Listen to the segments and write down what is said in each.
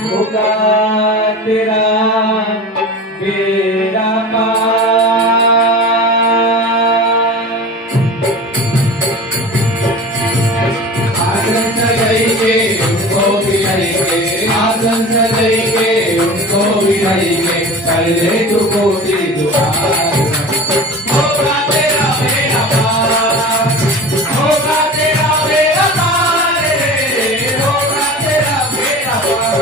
होगा तेरा बेड़ा पार। आसन सजाएंगे उनको बिठाएंगे, आसन सजाएंगे उनको बिठाएंगे, कर ले तू कोटि दुआर। होगा तेरा बेड़ा पार, होगा तेरा बेड़ा पार रे, होगा तेरा बेड़ा पार।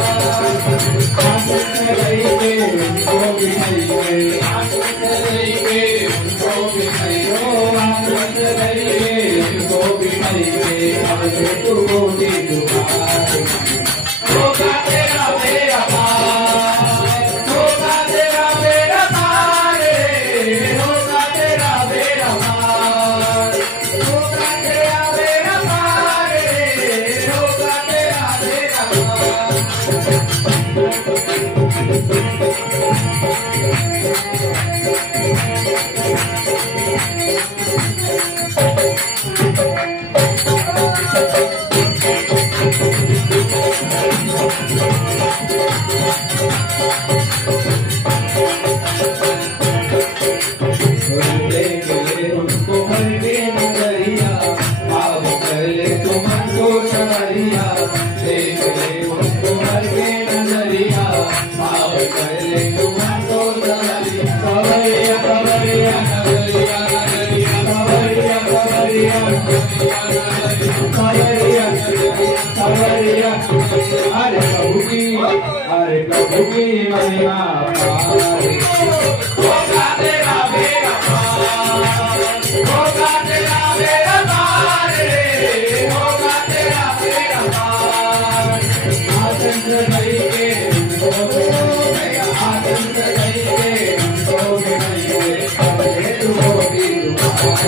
आसन सजाएंगे उनको बिठाएंगे, आसन सजाएंगे उनको बिठाएंगे, आसन सजाएंगे उनको बिठाएंगे, कर ले तू कोटि दुआर। होगा तेरा बेड़ा पार, होगा तेरा बेड़ा पार रे, होगा तेरा बेड़ा पार, होगा तेरा बेड़ा पार रे, होगा तेरा बेड़ा पार। उनको हर के नजरिया, आप कर ले तुम को सवरिया, देख ले उनको हर के नजरिया, आप कर ले तुम को सवरिया। सवरिया सवरिया नजरिया नजरिया, सवरिया सवरिया सवरिया सवरिया। अरे प्रभु की महिमा पारे। होगा तेरा बेड़ा पार, होगा तेरा बेड़ा पार रे, होगा तेरा बेड़ा पार। आसन सजाएंगे उनको बिठाएंगे, आसन सजाएंगे उनको बिठाएंगे, कर ले तू कोटि दुआर।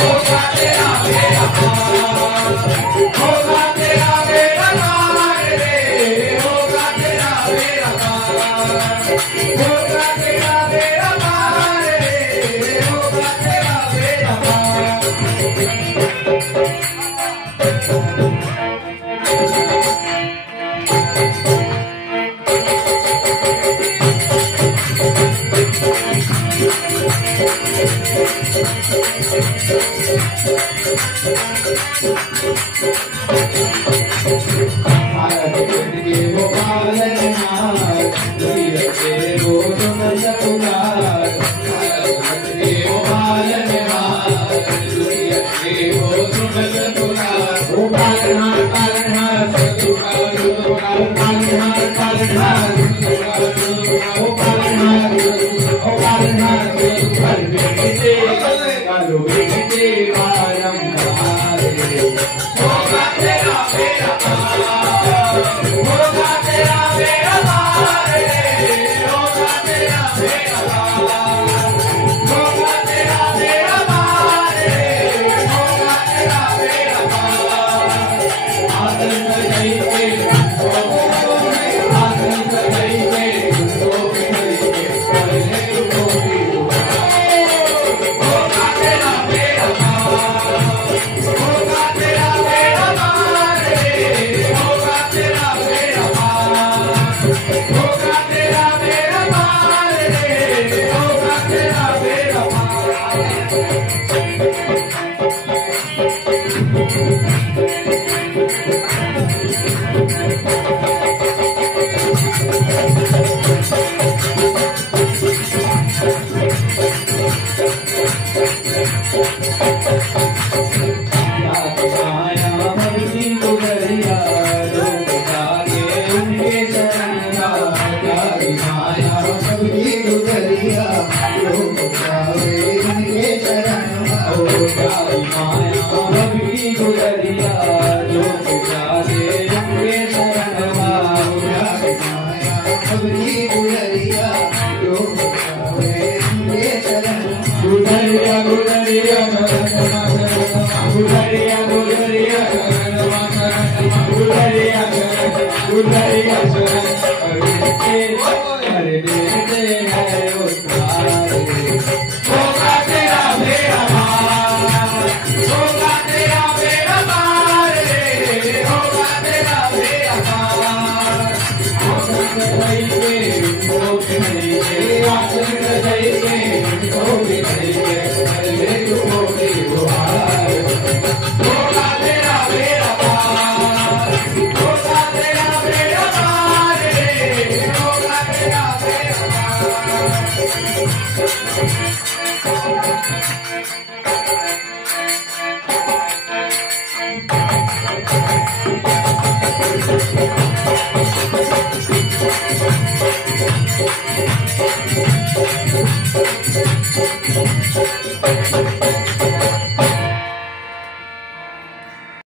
होगा तेरा बेड़ा पार, होगा तेरा बेड़ा पार रे, होगा तेरा बेड़ा पार, होगा तेरा बेड़ा पार रे, होगा तेरा बेड़ा पार। भारत के वो पालनहार, वीर के वो तुम सकुलार। भारत के वो पालनहार, वीर के वो तुम सकुलार। वो पालनहार पालनहार सकुलार, पालनहार पालनहार वो पालनहार, वो पालनहार कर बेटे करो बेटे बारंबार। होगा तेरा बेड़ा पार, होगा तेरा बेड़ा पार रे, होगा तेरा बेड़ा पार, होगा तेरा बेड़ा पार रे, होगा तेरा बेड़ा पार। आसन सजाएंगे उनको बिठाएंगे, आसन सजाएंगे उनको बिठाएंगे, कर ले तू कोटि दुआर। होगा तेरा बेड़ा पार, होगा तेरा बेड़ा पार रे, होगा तेरा बेड़ा पार, होगा तेरा बेड़ा पार रे, होगा तेरा बेड़ा पार। माया भक्ति गुजरिया, लोग जागे उनके शरणा। माया भक्ति गुजरिया, लोग जागे उनके शरणा। माया भक्ति गुजरिया, लोग जागे उनके शरणा। माया भक्ति गुजरिया, लोग जागे उनके शरणा। गुजरिया गुजरिया गुजरिया गुजरिया गुजरिया गुजरिया हरे देते हैं उतारे। होगा तेरा बेड़ा पार, होगा तेरा बेड़ा पार रे, होगा तेरा बेड़ा पार, भाई के